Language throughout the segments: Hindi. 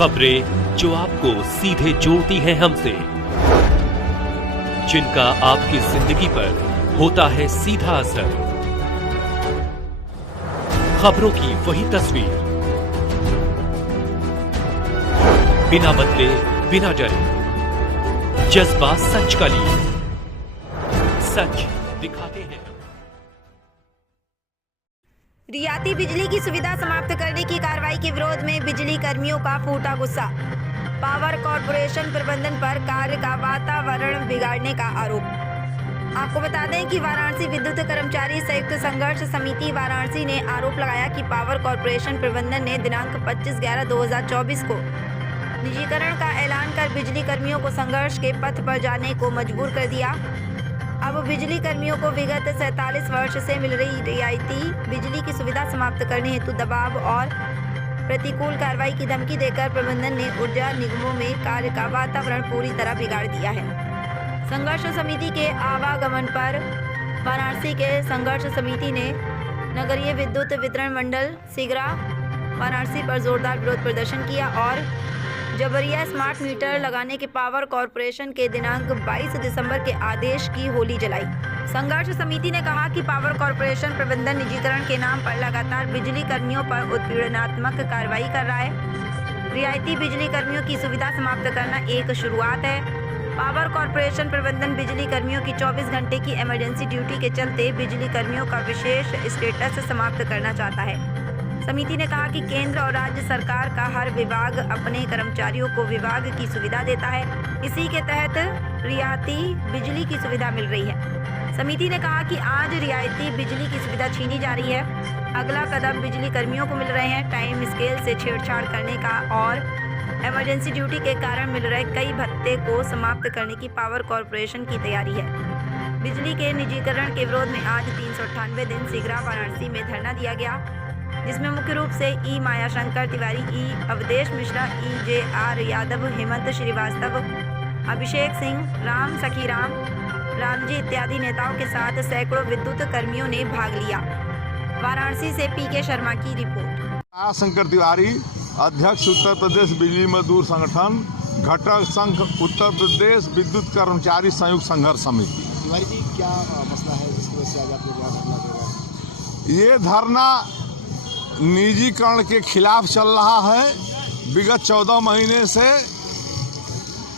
खबरें जो आपको सीधे जोड़ती हैं हमसे, जिनका आपकी जिंदगी पर होता है सीधा असर। खबरों की वही तस्वीर, बिना बदले बिना डरे, जज्बा सच का लिए, सच दिखाते हैं। रियायती बिजली की सुविधा समाप्त करने की कार्रवाई के विरोध में बिजली कर्मियों का फूटा गुस्सा। पावर कॉर्पोरेशन प्रबंधन पर कार्य का वातावरण बिगाड़ने का आरोप। आपको बता दें कि वाराणसी विद्युत कर्मचारी संयुक्त संघर्ष समिति वाराणसी ने आरोप लगाया कि पावर कॉर्पोरेशन प्रबंधन ने दिनांक 25/11/2024 को निजीकरण का ऐलान कर बिजली कर्मियों को संघर्ष के पथ पर जाने को मजबूर कर दिया। अब बिजली कर्मियों को विगत 47 वर्ष से मिल रही रियायती बिजली की सुविधा समाप्त करने हेतु दबाव और प्रतिकूल कार्रवाई की धमकी देकर प्रबंधन ने ऊर्जा निगमों में कार्य का वातावरण पूरी तरह बिगाड़ दिया है। संघर्ष समिति के आवागमन पर वाराणसी के संघर्ष समिति ने नगरीय विद्युत वितरण मंडल सिगरा वाराणसी पर जोरदार विरोध प्रदर्शन किया और जबरिया स्मार्ट मीटर लगाने के पावर कॉर्पोरेशन के दिनांक 22 दिसंबर के आदेश की होली जलाई। संघर्ष समिति ने कहा कि पावर कॉर्पोरेशन प्रबंधन निजीकरण के नाम पर लगातार बिजली कर्मियों पर उत्पीड़नात्मक कार्रवाई कर रहा है। रियायती बिजली कर्मियों की सुविधा समाप्त करना एक शुरुआत है। पावर कॉर्पोरेशन प्रबंधन बिजली कर्मियों की 24 घंटे की इमरजेंसी ड्यूटी के चलते बिजली कर्मियों का विशेष स्टेटस समाप्त करना चाहता है। समिति ने कहा कि केंद्र और राज्य सरकार का हर विभाग अपने कर्मचारियों को विभाग की सुविधा देता है। इसी के तहत रियायती बिजली की सुविधा मिल रही है। समिति ने कहा कि आज रियायती बिजली की सुविधा छीनी जा रही है। अगला कदम बिजली कर्मियों को मिल रहे हैं टाइम स्केल से छेड़छाड़ करने का और इमरजेंसी ड्यूटी के कारण मिल रहे कई भत्ते को समाप्त करने की पावर कॉर्पोरेशन की तैयारी है। बिजली के निजीकरण के विरोध में आज 398 दिन सिगरा वाराणसी में धरना दिया गया, जिसमें मुख्य रूप से ई मायाशंकर तिवारी, ई अवधेश मिश्रा, ई जे.आर. यादव, हेमंत श्रीवास्तव, अभिषेक सिंह, राम सखीराम, रामजी इत्यादि नेताओं के साथ सैकड़ों विद्युत कर्मियों ने भाग लिया। वाराणसी से पी.के. शर्मा की रिपोर्ट। शंकर तिवारी, अध्यक्ष उत्तर प्रदेश बिजली मजदूर संगठन, घटक संघ उत्तर प्रदेश विद्युत कर्मचारी संयुक्त संघर्ष समिति। तिवारी जी, क्या मसला है जिसकी वजह से आज आपने क्या धरना दे रहे हैं? ये धरना निजीकरण के खिलाफ चल रहा है। विगत 14 महीने से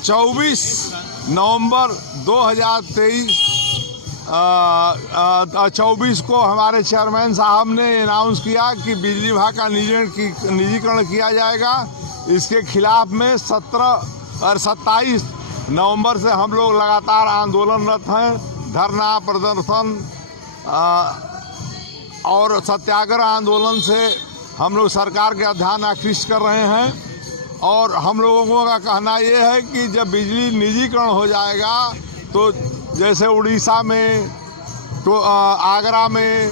24 नवंबर 2024 को हमारे चेयरमैन साहब ने अनाउंस किया कि बिजली विभाग का निजीकरण किया जाएगा। इसके खिलाफ में 17 और 27 नवंबर से हम लोग लगातार आंदोलनरत हैं। धरना प्रदर्शन और सत्याग्रह आंदोलन से हम लोग सरकार का ध्यान आकृष्ट कर रहे हैं। और हम लोगों का कहना ये है कि जब बिजली निजीकरण हो जाएगा तो जैसे उड़ीसा में, तो आगरा में,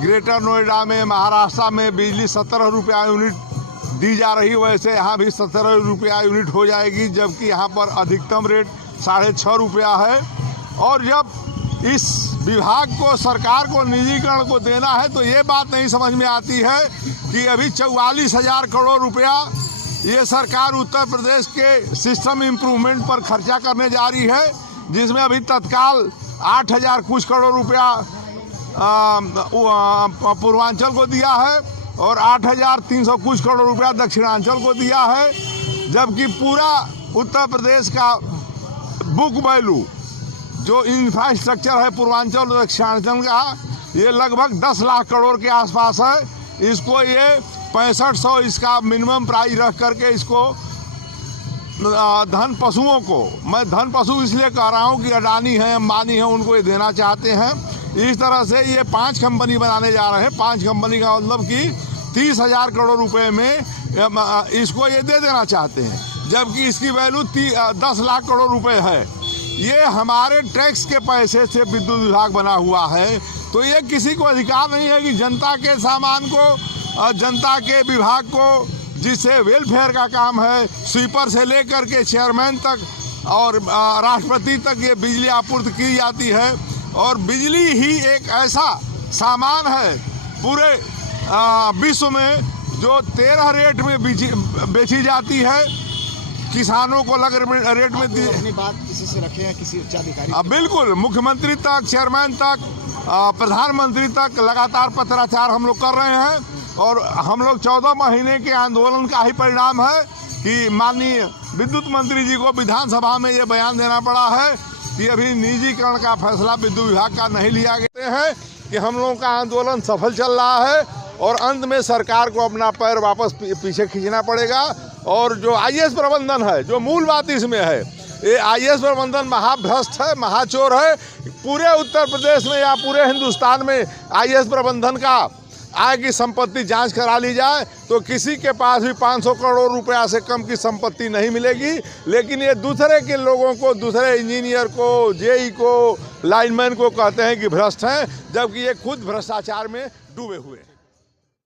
ग्रेटर नोएडा में, महाराष्ट्र में बिजली 17 रुपया यूनिट दी जा रही, वैसे यहाँ भी 17 रुपया यूनिट हो जाएगी, जबकि यहाँ पर अधिकतम रेट 6.5 रुपया है। और जब इस विभाग को, सरकार को निजीकरण को देना है तो ये बात नहीं समझ में आती है कि अभी 44,000 करोड़ रुपया ये सरकार उत्तर प्रदेश के सिस्टम इम्प्रूवमेंट पर खर्चा करने जा रही है, जिसमें अभी तत्काल 8,000 कुछ करोड़ रुपया पूर्वांचल को दिया है और 8,300 कुछ करोड़ रुपया दक्षिणांचल को दिया है, जबकि पूरा उत्तर प्रदेश का बुक वैल्यू जो इंफ्रास्ट्रक्चर है पूर्वांचल और दक्षिणांचल का, ये लगभग 10 लाख करोड़ के आसपास है। इसको ये 6500 इसका मिनिमम प्राइस रख करके इसको धन पशुओं को, मैं धन पशु इसलिए कह रहा हूँ कि अडानी है, अंबानी है, उनको ये देना चाहते हैं। इस तरह से ये 5 कंपनी बनाने जा रहे हैं। 5 कंपनी का मतलब कि 30,000 करोड़ रुपए में इसको ये दे देना चाहते हैं, जबकि इसकी वैल्यू 10 लाख करोड़ रुपए है। ये हमारे टैक्स के पैसे से विद्युत विभाग बना हुआ है, तो ये किसी को अधिकार नहीं है कि जनता के सामान को, जनता के विभाग को, जिससे वेलफेयर का काम है, स्वीपर से लेकर के चेयरमैन तक और राष्ट्रपति तक ये बिजली आपूर्ति की जाती है। और बिजली ही एक ऐसा सामान है पूरे विश्व में जो 13 रेट में बेची जाती है, किसानों को अलग रेट में दी। अपनी बात किसी से रखे हैं, किसी उच्चाधिकारी? बिल्कुल, मुख्यमंत्री तक, चेयरमैन तक, प्रधानमंत्री तक लगातार पत्राचार हम लोग कर रहे हैं। और हम लोग 14 महीने के आंदोलन का ही परिणाम है कि माननीय विद्युत मंत्री जी को विधानसभा में ये बयान देना पड़ा है कि अभी निजीकरण का फैसला विद्युत विभाग का नहीं लिया गया है, कि हम लोगों का आंदोलन सफल चल रहा है और अंत में सरकार को अपना पैर वापस पीछे खींचना पड़ेगा। और जो आईएएस प्रबंधन है, जो मूल बात इसमें है, ये आईएएस प्रबंधन महाभ्रष्ट है, महाचोर है। पूरे उत्तर प्रदेश में या पूरे हिंदुस्तान में आईएएस प्रबंधन का आय की संपत्ति जांच करा ली जाए तो किसी के पास भी 500 करोड़ रुपया से कम की संपत्ति नहीं मिलेगी। लेकिन ये दूसरे के लोगों को, दूसरे इंजीनियर को, जेई को, लाइनमैन को कहते हैं कि भ्रष्ट हैं, जबकि ये खुद भ्रष्टाचार में डूबे हुए हैं।